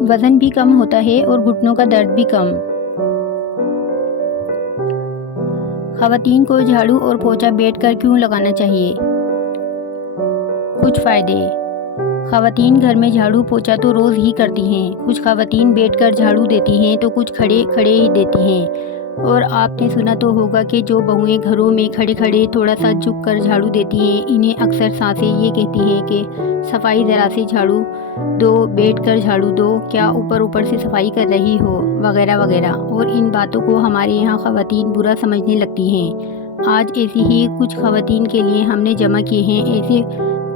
وزن بھی کم ہوتا ہے اور گھٹنوں کا درد بھی کم۔ خواتین کو جھاڑو اور پوچھا بیٹھ کر کیوں لگانا چاہیے؟ کچھ فائدے۔ خواتین گھر میں جھاڑو پوچھا تو روز ہی کرتی ہیں۔ کچھ خواتین بیٹھ کر جھاڑو دیتی ہیں تو کچھ کھڑے کھڑے ہی دیتی ہیں۔ اور آپ نے سنا تو ہوگا کہ جو بہویں گھروں میں کھڑے کھڑے تھوڑا سا جھک کر جھاڑو دیتی ہیں، انہیں اکثر ساسیں یہ کہتی ہیں کہ صفائی ذرا سے جھاڑو دو، بیٹھ کر جھاڑو دو، کیا اوپر اوپر سے صفائی کر رہی ہو، وغیرہ وغیرہ۔ اور ان باتوں کو ہمارے یہاں خواتین برا سمجھنے لگتی ہیں۔ آج ایسی ہی کچھ خواتین کے لیے ہم نے جمع کیے ہیں ایسے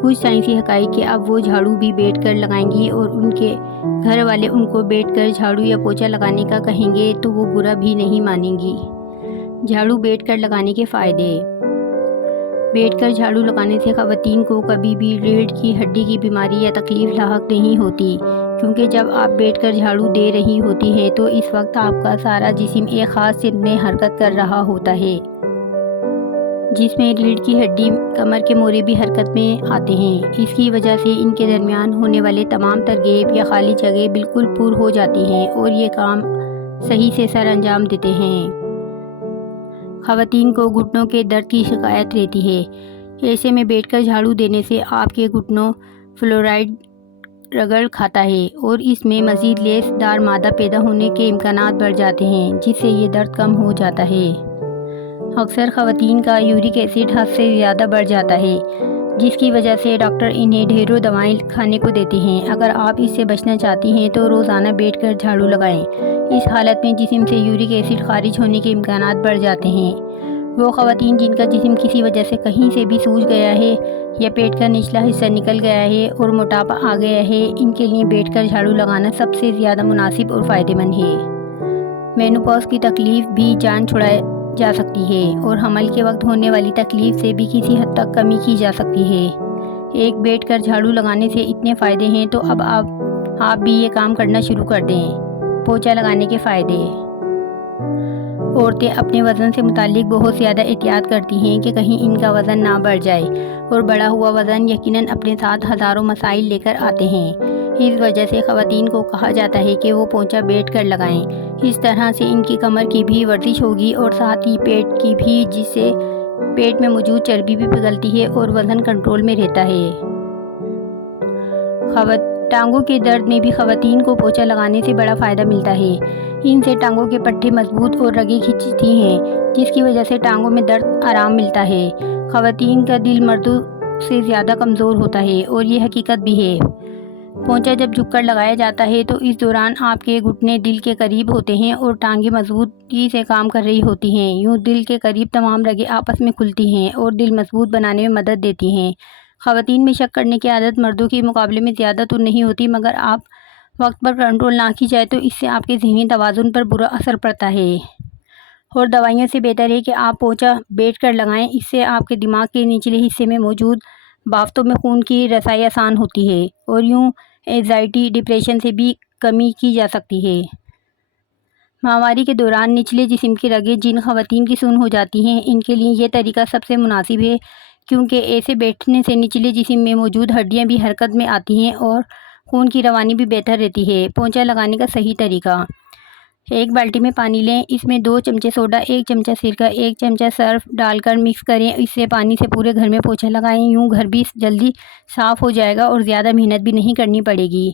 کچھ سائنسی حقائق کہ اب وہ جھاڑو بھی بیٹھ کر لگائیں گی اور ان کے گھر والے ان کو بیٹھ کر جھاڑو یا پوچھا لگانے کا کہیں گے تو وہ برا بھی نہیں مانیں گی۔ جھاڑو بیٹھ کر لگانے کے فائدے۔ بیٹھ کر جھاڑو لگانے سے خواتین کو کبھی بھی ریڑھ کی ہڈی کی بیماری یا تکلیف لاحق نہیں ہوتی، کیونکہ جب آپ بیٹھ کر جھاڑو دے رہی ہوتی ہیں تو اس وقت آپ کا سارا جسم ایک خاص سمت میں حرکت کر رہا ہوتا ہے، جس میں ریڑھ کی ہڈی، کمر کے موڑے بھی حرکت میں آتے ہیں۔ اس کی وجہ سے ان کے درمیان ہونے والے تمام تر گیپ یا خالی جگہیں بالکل پر ہو جاتی ہیں اور یہ کام صحیح سے سر انجام دیتے ہیں۔ خواتین کو گھٹنوں کے درد کی شکایت رہتی ہے، ایسے میں بیٹھ کر جھاڑو دینے سے آپ کے گھٹنوں فلورائڈ رگڑ کھاتا ہے اور اس میں مزید لیس دار مادہ پیدا ہونے کے امکانات بڑھ جاتے ہیں، جس سے یہ درد کم ہو جاتا ہے۔ اکثر خواتین کا یورک ایسڈ حد سے زیادہ بڑھ جاتا ہے، جس کی وجہ سے ڈاکٹر انہیں ڈھیروں دوائیں کھانے کو دیتے ہیں۔ اگر آپ اس سے بچنا چاہتی ہیں تو روزانہ بیٹھ کر جھاڑو لگائیں۔ اس حالت میں جسم سے یورک ایسڈ خارج ہونے کے امکانات بڑھ جاتے ہیں۔ وہ خواتین جن کا جسم کسی وجہ سے کہیں سے بھی سوج گیا ہے یا پیٹ کا نچلا حصہ نکل گیا ہے اور موٹاپا آ گیا ہے، ان کے لیے بیٹھ کر جھاڑو لگانا سب سے زیادہ مناسب اور فائدہ مند ہے۔ مینوپاز کی تکلیف بھی جان چھڑائی جا سکتی ہے اور حمل کے وقت ہونے والی تکلیف سے بھی کسی حد تک کمی کی جا سکتی ہے۔ ایک بیٹھ کر جھاڑو لگانے سے اتنے فائدے ہیں تو اب آپ بھی یہ کام کرنا شروع کر دیں۔ پوچھا لگانے کے فائدے۔ عورتیں اپنے وزن سے متعلق بہت زیادہ احتیاط کرتی ہیں کہ کہیں ان کا وزن نہ بڑھ جائے، اور بڑھا ہوا وزن یقیناً اپنے ساتھ ہزاروں مسائل لے کر آتے ہیں۔ اس وجہ سے خواتین کو کہا جاتا ہے کہ وہ پوچھا بیٹھ کر لگائیں۔ اس طرح سے ان کی کمر کی بھی ورزش ہوگی اور ساتھ ہی پیٹ کی بھی، جس سے پیٹ میں موجود چربی بھی پگھلتی ہے اور وزن کنٹرول میں رہتا ہے۔ ٹانگوں کے درد میں بھی خواتین کو پوچھا لگانے سے بڑا فائدہ ملتا ہے۔ ان سے ٹانگوں کے پٹھے مضبوط اور رگیں کھنچتی ہیں، جس کی وجہ سے ٹانگوں میں درد آرام ملتا ہے۔ خواتین کا دل مردوں سے زیادہ کمزور ہوتا ہے اور یہ حقیقت بھی ہے۔ پوچھا جب جھک کر لگایا جاتا ہے تو اس دوران آپ کے گھٹنے دل کے قریب ہوتے ہیں اور ٹانگیں مضبوطی سے کام کر رہی ہوتی ہیں۔ یوں دل کے قریب تمام رگیں آپس میں کھلتی ہیں اور دل مضبوط بنانے میں مدد دیتی ہیں۔ خواتین میں شک کرنے کی عادت مردوں کے مقابلے میں زیادہ تو نہیں ہوتی، مگر آپ وقت پر کنٹرول نہ کی جائے تو اس سے آپ کے ذہنی توازن پر برا اثر پڑتا ہے، اور دوائیوں سے بہتر ہے کہ آپ پوچھا بیٹھ کر لگائیں۔ اس سے آپ کے دماغ کے نچلے حصے میں موجود بافتوں میں خون کی رسائی آسان ہوتی ہے اور یوں اینزائٹی، ڈپریشن سے بھی کمی کی جا سکتی ہے۔ ماہواری کے دوران نچلے جسم کی رگیں جن خواتین کی سن ہو جاتی ہیں، ان کے لیے یہ طریقہ سب سے مناسب ہے، کیونکہ ایسے بیٹھنے سے نچلے جسم میں موجود ہڈیاں بھی حرکت میں آتی ہیں اور خون کی روانی بھی بہتر رہتی ہے۔ پوچھا لگانے کا صحیح طریقہ۔ ایک بالٹی میں پانی لیں، اس میں 2 چمچے سوڈا، 1 چمچہ سرکہ، 1 چمچہ سرف ڈال کر مکس کریں۔ اس سے پانی سے پورے گھر میں پوچھا لگائیں، یوں گھر بھی جلدی صاف ہو جائے گا اور زیادہ محنت بھی نہیں کرنی پڑے گی۔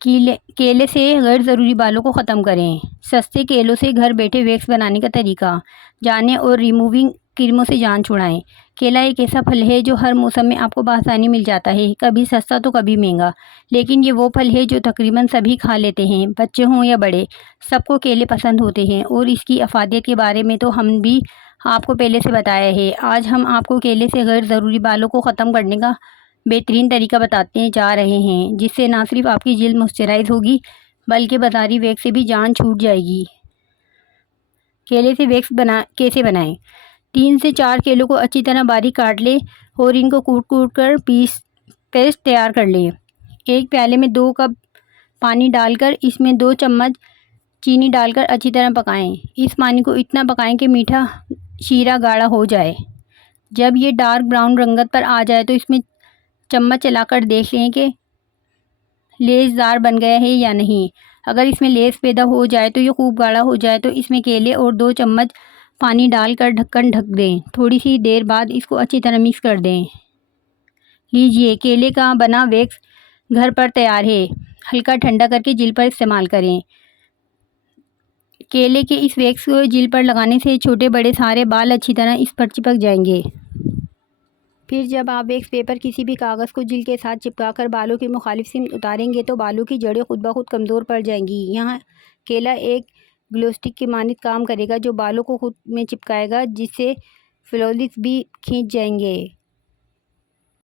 کیلے سے غیر ضروری بالوں کو ختم کریں۔ سستے کیلوں سے گھر بیٹھے ویکس بنانے کا طریقہ جانیں اور ریموونگ کریموں سے جان چھڑائیں۔ کیلا ایک ایسا پھل ہے جو ہر موسم میں آپ کو بآسانی مل جاتا ہے، کبھی سستا تو کبھی مہنگا، لیکن یہ وہ پھل ہے جو تقریباً سبھی کھا لیتے ہیں، بچے ہوں یا بڑے، سب کو کیلے پسند ہوتے ہیں، اور اس کی افادیت کے بارے میں تو ہم بھی آپ کو پہلے سے بتایا ہے۔ آج ہم آپ کو کیلے سے غیر ضروری بالوں کو ختم کرنے کا بہترین طریقہ بتاتے جا رہے ہیں، جس سے نہ صرف آپ کی جلد موئسچرائز ہوگی بلکہ بازاری ویکس سے بھی جان چھوٹ جائے گی۔ کیلے سے ویکس کیسے بنائیں؟ 3 سے 4 کیلوں کو اچھی طرح باریک کاٹ لیں اور ان کو کوٹ کر پیسٹ تیار کر لیں۔ ایک پیالے میں 2 کپ پانی ڈال کر اس میں 2 چمچ چینی ڈال کر اچھی طرح پکائیں۔ اس پانی کو اتنا پکائیں کہ میٹھا شیرہ گاڑھا ہو جائے۔ جب یہ ڈارک براؤن رنگت پر آ جائے تو اس میں چمچ چلا کر دیکھ لیں کہ لیس دار بن گیا ہے یا نہیں۔ اگر اس میں لیس پیدا ہو جائے تو یہ خوب گاڑھا ہو جائے تو اس میں کیلے اور 2 چمچ پانی ڈال کر ڈھکن ڈھک دیں۔ تھوڑی سی دیر بعد اس کو اچھی طرح مکس کر دیں۔ لیجئے کیلے کا بنا ویکس گھر پر تیار ہے۔ ہلکا ٹھنڈا کر کے جلد پر استعمال کریں۔ کیلے کے اس ویکس کو جلد پر لگانے سے چھوٹے بڑے سارے بال اچھی طرح اس پر چپک جائیں گے۔ پھر جب آپ ویکس پیپر کسی بھی کاغذ کو جلد کے ساتھ چپکا کر بالوں کی مخالف سمت اتاریں گے تو بالوں کی جڑیں خود بخود کمزور پڑ جائیں گی۔ یہاں کیلا ایک گلو اسٹک کی مانند کام کرے گا جو بالوں کو خود میں چپکائے گا، جس سے فالکلز بھی کھنچ جائیں گے۔